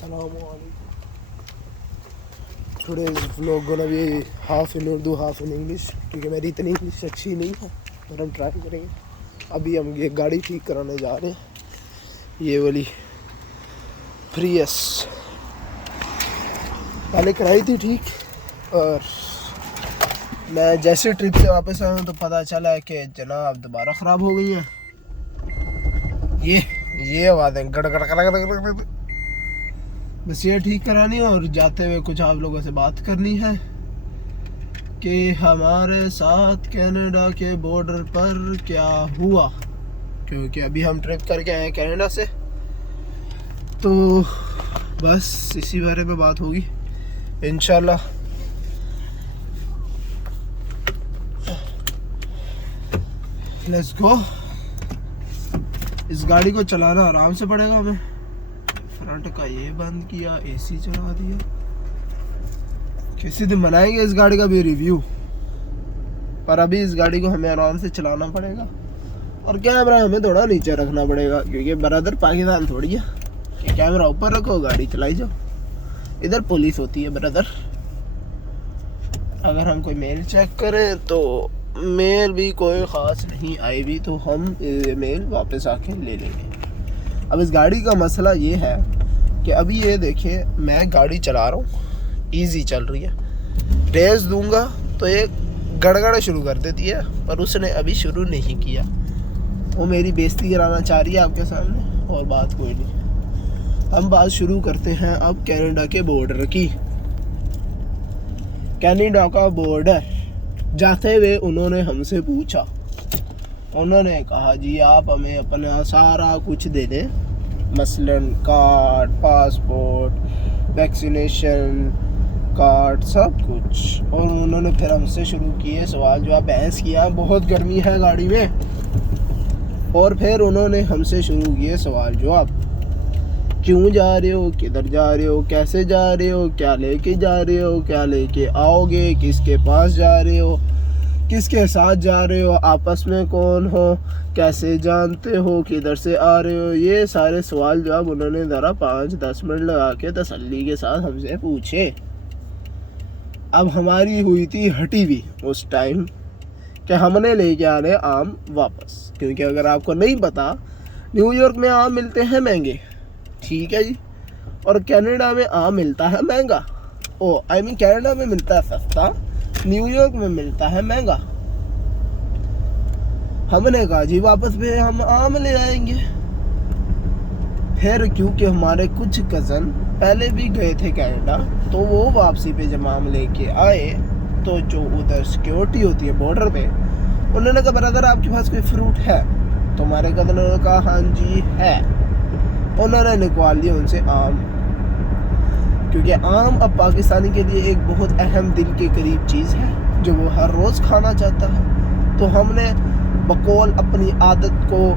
Today's vlog gonna be half in Urdu, half in English क्योंकि मेरी इतनी English अच्छी नहीं है पर हम ट्राई करेंगे। अभी हम ये गाड़ी ठीक कराने जा रहे हैं, ये वाली प्रियस पहले कराई थी ठीक, और मैं जैसे ट्रिप से वापस आया हूँ तो पता चला है कि जनाब दोबारा ख़राब हो गई है। ये आवाज़ें गड़ गड़ गड़ गड़ गड़, बस ये ठीक करानी है। और जाते हुए कुछ आप लोगों से बात करनी है कि हमारे साथ कनाडा के बॉर्डर पर क्या हुआ, क्योंकि अभी हम ट्रिप करके आए हैं कनाडा से, तो बस इसी बारे में बात होगी इंशाल्लाह। Let's go. इस गाड़ी को चलाना आराम से पड़ेगा हमें। फ्रंट का ये बंद किया, एसी चला दिया। किसी दिन बनाएंगे इस गाड़ी का भी रिव्यू, पर अभी इस गाड़ी को हमें आराम से चलाना पड़ेगा और कैमरा हमें थोड़ा नीचे रखना पड़ेगा, क्योंकि ब्रदर पाकिस्तान थोड़ी है कि कैमरा ऊपर रखो गाड़ी चलाई जाओ। इधर पुलिस होती है ब्रदर। अगर हम कोई मेल चेक करें तो मेल भी कोई ख़ास नहीं आई भी, तो हम मेल वापस आके ले लेंगे। अब इस गाड़ी का मसला ये है कि अभी ये देखिए, मैं गाड़ी चला रहा हूँ, इजी चल रही है, रेस दूंगा तो ये गड़गड़ शुरू कर देती है, पर उसने अभी शुरू नहीं किया। वो मेरी बेइज्जती कराना चाह रही है आपके सामने, और बात कोई नहीं। हम बात शुरू करते हैं अब कनाडा के बॉर्डर की। कनाडा का बॉर्डर जाते हुए उन्होंने हमसे पूछा, उन्होंने कहा जी आप हमें अपना सारा कुछ दे दें, मसलन कार्ड, पासपोर्ट, वैक्सीनेशन कार्ड, सब कुछ। और उन्होंने फिर हमसे शुरू किए सवाल जवाब, बहस किया, बहुत गर्मी है गाड़ी में। और फिर उन्होंने हमसे शुरू किए सवाल जवाब, क्यों जा रहे हो, किधर जा रहे हो, कैसे जा रहे हो, क्या लेके जा रहे हो, क्या लेके आओगे, किसके पास जा रहे हो, किसके साथ जा रहे हो, आपस में कौन हो, कैसे जानते हो, किधर से आ रहे हो। ये सारे सवाल जवाब उन्होंने ज़रा 5-10 मिनट लगा के तसल्ली के साथ हमसे पूछे। अब हमारी हुई थी हटी हुई उस टाइम कि हमने लेके आने आम वापस, क्योंकि अगर आपको नहीं पता न्यूयॉर्क में आम मिलते हैं महंगे, ठीक है जी, और कनाडा में आम मिलता है महंगा। कनाडा में मिलता है सस्ता, न्यूयॉर्क में मिलता है महंगा। हमने कहा जी वापस भी हम आम ले आएंगे। फिर क्योंकि हमारे कुछ कज़न पहले भी गए थे कनाडा, तो वो वापसी पे जब आम लेके आए तो जो उधर सिक्योरिटी होती है बॉर्डर पे, उन्होंने कहा ब्रदर आपके पास कोई फ्रूट है? तो हमारे कज़न ने कहा हाँ जी है। उन्होंने निकाल लिया उनसे आम, क्योंकि आम अब पाकिस्तानी के लिए एक बहुत अहम दिल के करीब चीज़ है जो वो हर रोज़ खाना चाहता है। तो हमने बकौल अपनी आदत को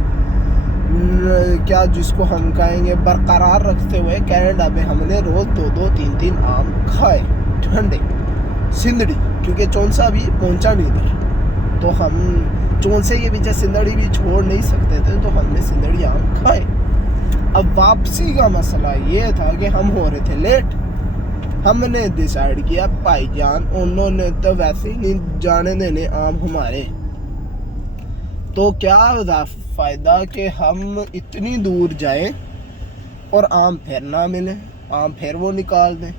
क्या जिसको हम कहेंगे बरकरार रखते हुए कनाडा में हमने रोज़ 2-2, 3-3 आम खाए, ठंडे सिंदड़ी, क्योंकि चौंसा भी पहुंचा नहीं इधर, तो हम चौंसे के पीछे सिंदड़ी भी छोड़ नहीं सकते थे, तो हमने सिंदड़ी आम खाए। अब वापसी का मसला ये था कि हम हो रहे थे लेट। हमने डिसाइड किया भाईजान उन्होंने तो वैसे ही नहीं जाने देने आम हमारे, तो क्या फ़ायदा कि हम इतनी दूर जाएं और आम फिर ना मिले, आम फिर वो निकाल दें,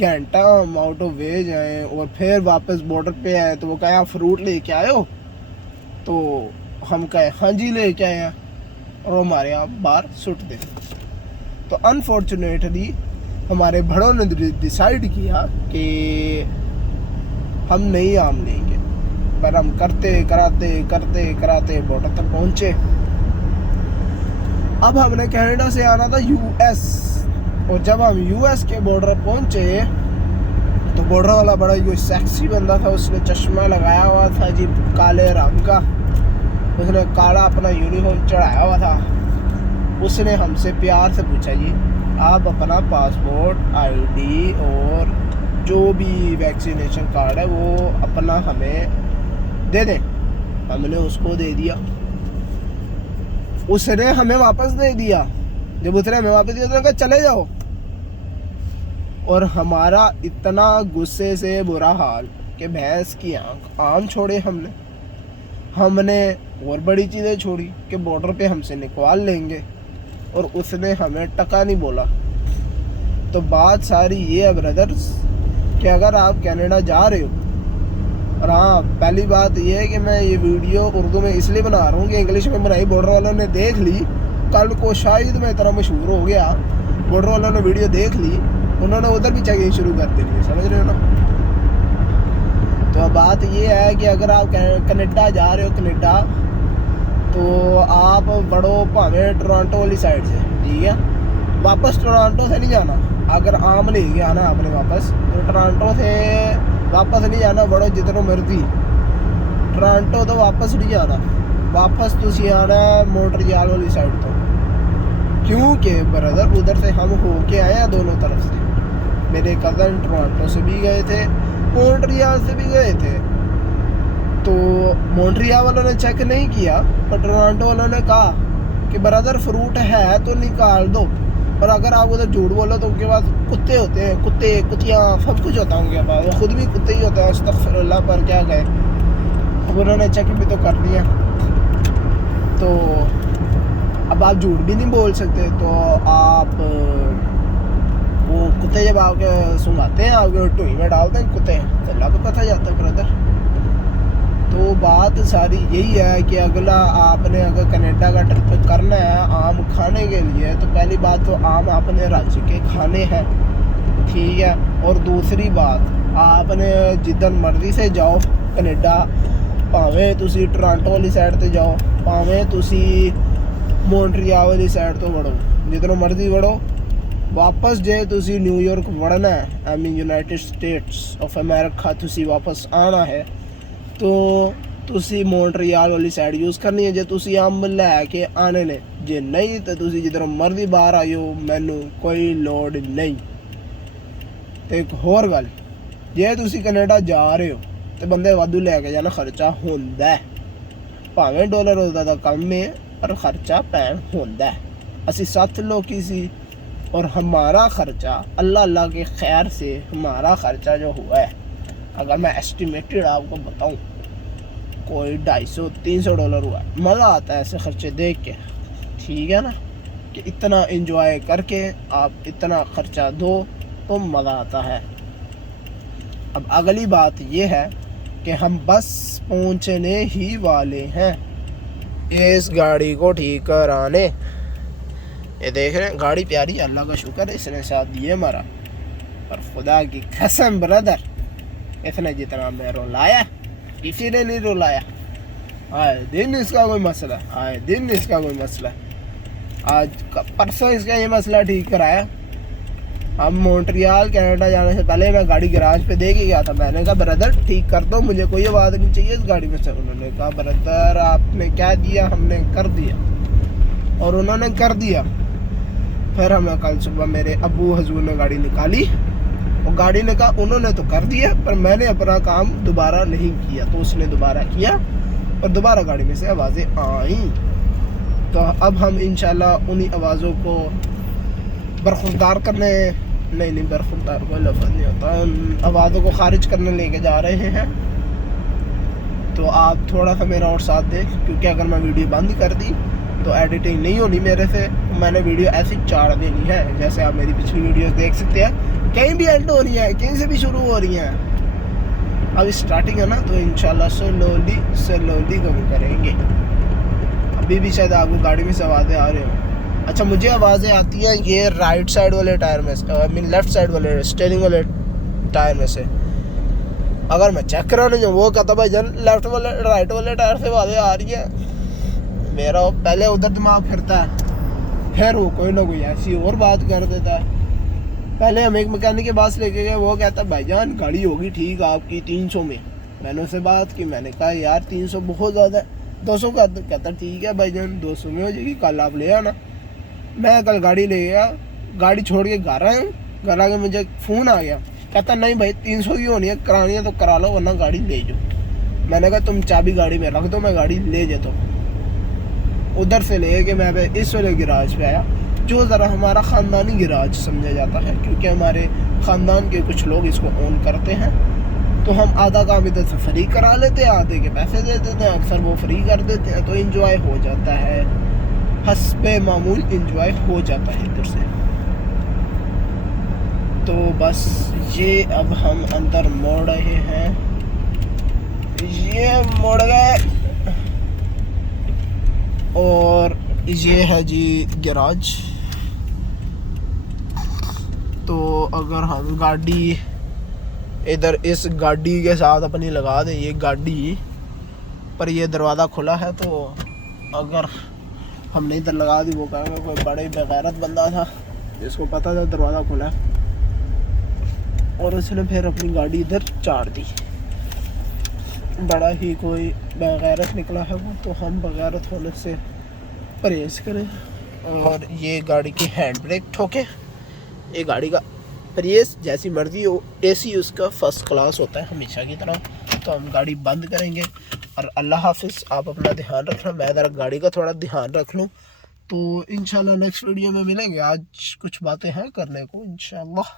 घंटा हम आउट ऑफ वे जाएं और फिर वापस बॉर्डर पे आए तो वो कहे आप फ्रूट लेके आए हो, तो हम कहे हाँ जी लेके आए हैं, और हमारे यहाँ बाहर सुट दे। तो अनफॉर्चुनेटली हमारे बड़ों ने डिसाइड किया कि हम नहीं आम लेंगे, पर हम करते कराते बॉर्डर तक पहुँचे। अब हमने कनाडा से आना था यूएस, और जब हम यूएस के बॉर्डर पहुँचे तो बॉर्डर वाला बड़ा ही सेक्सी बंदा था, उसने चश्मा लगाया हुआ था जी काले रंग का, उसने काला अपना यूनिफॉर्म चढ़ाया हुआ था। उसने हमसे प्यार से पूछा जी आप अपना पासपोर्ट, आईडी और जो भी वैक्सीनेशन कार्ड है वो अपना हमें दे दें। हमने उसको दे दिया, उसने हमें वापस दे दिया। जब उसने हमें वापस दिया तो कहा चले जाओ। और हमारा इतना गुस्से से बुरा हाल कि भैंस की आंख आम छोड़े हमने और बड़ी चीज़ें छोड़ी कि बॉर्डर पे हमसे निकलवा लेंगे, और उसने हमें टका नहीं बोला। तो बात सारी ये है ब्रदर्स कि अगर आप कनाडा जा रहे हो, और हाँ पहली बात ये है कि मैं ये वीडियो उर्दू में इसलिए बना रहा हूँ कि इंग्लिश में बनाई बॉर्डर वालों ने देख ली, कल को शायद मैं इतना मशहूर हो गया, बॉर्डर वालों ने वीडियो देख ली, उन्होंने उधर भी चेकिंग शुरू कर देनी, समझ रहे हो ना। तो बात ये है कि अगर आप कनाडा जा रहे हो, कनाडा तो आप बढ़ो भावें टोरंटो वाली साइड से, ठीक है, वापस टोरंटो से नहीं जाना। अगर आम ले के आना आपने वापस, तो टोरंटो से वापस नहीं जाना, बढ़ो जितना मर्जी। टोरंटो तो वापस नहीं जाना, वापस तुसी आना मॉन्ट्रियल वाली साइड तो, क्योंकि ब्रदर उधर से हम होके आए हैं दोनों तरफ से। मेरे कज़न टोरंटो से भी गए थे, मॉन्ट्रियल से भी गए थे। तो मॉन्ट्रियल वालों ने चेक नहीं किया, पर टोरंटो वालों ने कहा कि ब्रदर फ्रूट है तो निकाल दो, पर अगर आप उधर झूठ बोलो तो उनके पास कुत्ते होते हैं, कुत्ते कुतियाँ सब कुछ होता है उनके पास, वो खुद भी कुत्ते ही होते हैं, अस्तगफिरुल्लाह, पर क्या गए। अब उन्होंने चेक भी तो कर लिया, तो अब आप झूठ भी नहीं बोल सकते। तो आप वो कुत्ते जब आपके सुंघाते हैं, आपके टोई में डालते हैं कुत्ते, तो अल्लाह को पता जाता है ब्रदर। तो बात सारी यही है कि अगला आपने अगर कनाडा का ट्रिप करना है आम खाने के लिए, तो पहली बात तो आम आपने राज्य के खाने हैं, ठीक है। और दूसरी बात, आपने जिधर मर्जी से जाओ कनाडा, भावें तुसी टोरंटो वाली साइड से जाओ, भावें तुसी मॉन्ट्रियल वाली साइड तो बढ़ो, जितना मर्जी बढ़ो, वापस जे तुसी न्यूयॉर्क बढ़ना है, I mean United states of America तुसी वापस आना है, तो तुसी मॉन्ट्रियल वाली साइड यूज़ करनी है जे तुसी आम लैके आने ने। जे नहीं तो तुसी जिधर मर्जी बाहर आइयो, मैनू कोई लोड़ नहीं। तो एक होर गल, जे तुसी कनाडा जा रहे हो तो बंदे वाधू लैके जाना खर्चा होंदा है, भावें डॉलर होता तो कम है, पर खर्चा पैन होंदा है। असी 7 लोग की सी, और हमारा खर्चा अल्लाह अल्लाह के खैर से हमारा खर्चा जो हुआ है, अगर मैं एस्टिमेटेड आपको बताऊं, कोई $250-300 हुआ है। मज़ा आता है ऐसे खर्चे देख के, ठीक है ना, कि इतना एंजॉय करके आप इतना खर्चा दो तो मज़ा आता है। अब अगली बात ये है कि हम बस पहुंचने ही वाले हैं इस गाड़ी को ठीक कराने। ये देख रहे हैं गाड़ी प्यारी, अल्लाह का शुक्र है इसने साथ दिए हमारा, पर खुदा की कसम ब्रदर, इसने जितना मैं रुलाया किसी ने नहीं रुलाया। आए दिन इसका कोई मसला, आए दिन इसका कोई मसला। आज परसों इसका ये मसला ठीक कराया। हम मॉन्ट्रियल कनाडा जाने से पहले मैं गाड़ी गैराज पे दे के गया था, मैंने कहा ब्रदर ठीक कर दो, मुझे कोई आवाज़ नहीं चाहिए इस गाड़ी में से। उन्होंने कहा ब्रदर आपने क्या दिया, हमने कर दिया, और उन्होंने कर दिया। फिर हमें कल सुबह मेरे अबू हजूर ने गाड़ी निकाली, और गाड़ी ने कहा उन्होंने तो कर दिया पर मैंने अपना काम दोबारा नहीं किया, तो उसने दोबारा किया और दोबारा गाड़ी में से आवाज़ें आई। तो अब हम इंशाल्लाह उन्हीं आवाज़ों को बरखुरदार करने, नहीं बरखुरदार कोई लफ्ज़ नहीं होता, उन आवाज़ों को खारिज करने लेके जा रहे हैं। तो आप थोड़ा सा मेरा और साथ दें, क्योंकि अगर मैं वीडियो बंद कर दी तो एडिटिंग नहीं होनी मेरे से, मैंने वीडियो ऐसी चाड़ देनी है। जैसे आप मेरी पिछली वीडियोस देख सकते हैं, कहीं भी एंड हो रही है, कहीं से भी शुरू हो रही हैं। अब स्टार्टिंग है ना, तो इंशाल्लाह स्लोली कम करेंगे। अभी भी शायद आपको गाड़ी में से आवाज़ें आ रही हो। अच्छा, मुझे आवाज़ें आती हैं ये राइट साइड वाले टायर में से, आई मीन लेफ्ट साइड वाले स्टीयरिंग वाले टायर में से। अगर मैं चेक कराने जाऊँ, वो कहता भाई जान लेफ्ट वाले राइट वाले टायर से आवाज़ें आ रही है, मेरा पहले उधर दिमाग फिरता है, फिर वो कोई ना कोई ऐसी और बात कर देता है। पहले हम एक मैकेनिक के पास लेके गए, वो कहता भाईजान गाड़ी होगी ठीक आपकी 300 में। मैंने उससे बात की, मैंने कहा यार 300 बहुत ज़्यादा है, 200 का। कहता ठीक है भाईजान 200 में हो जाएगी, कल आप ले आना। मैं कल गाड़ी ले गया, गाड़ी छोड़ के घर आया हूँ, घर आके मुझे फ़ोन आ गया, कहता नहीं भाई 300 की होनी है, करानी है तो करा लो वरना गाड़ी ले जाओ। मैंने कहा तुम चाबी गाड़ी में रख दो, मैं गाड़ी ले जाता हूँ। उधर से ले के मैं इस वाले गिराज पे आया जो ज़रा हमारा ख़ानदानी गैराज समझा जाता है, क्योंकि हमारे ख़ानदान के कुछ लोग इसको ओन करते हैं। तो हम आधा काम इधर से फ्री करा लेते हैं, आधे के पैसे दे देते हैं, अक्सर वो फ्री कर देते हैं, तो इंजॉय हो जाता है, हस्बे मामूल इंजॉय हो जाता है इधर से। तो बस ये अब हम अंदर मोड़ रहे हैं, ये मुड़ गए और ये है जी गैराज। तो अगर हम गाड़ी इधर इस गाड़ी के साथ अपनी लगा दें, ये गाड़ी पर ये दरवाज़ा खुला है, तो अगर हमने इधर लगा दी वो कहेंगे कोई बड़े बेगैरत बंदा था जिसको पता था दरवाज़ा खुला है और उसने फिर अपनी गाड़ी इधर चाड़ दी। बड़ा ही कोई बेगैरत निकला है वो, तो हम बेगैरत होने से परहेज़ करें। और ये गाड़ी की हैंड ब्रेक ठोके, ये गाड़ी का परहेज़ जैसी मर्जी हो, एसी उसका फर्स्ट क्लास होता है हमेशा की तरह। तो हम गाड़ी बंद करेंगे और अल्लाह हाफिज़। आप अपना ध्यान रखना, मैं ज़रा गाड़ी का थोड़ा ध्यान रख लूँ, तो इंशाल्लाह नेक्स्ट वीडियो में मिलेंगे। आज कुछ बातें हैं करने को इंशाल्लाह।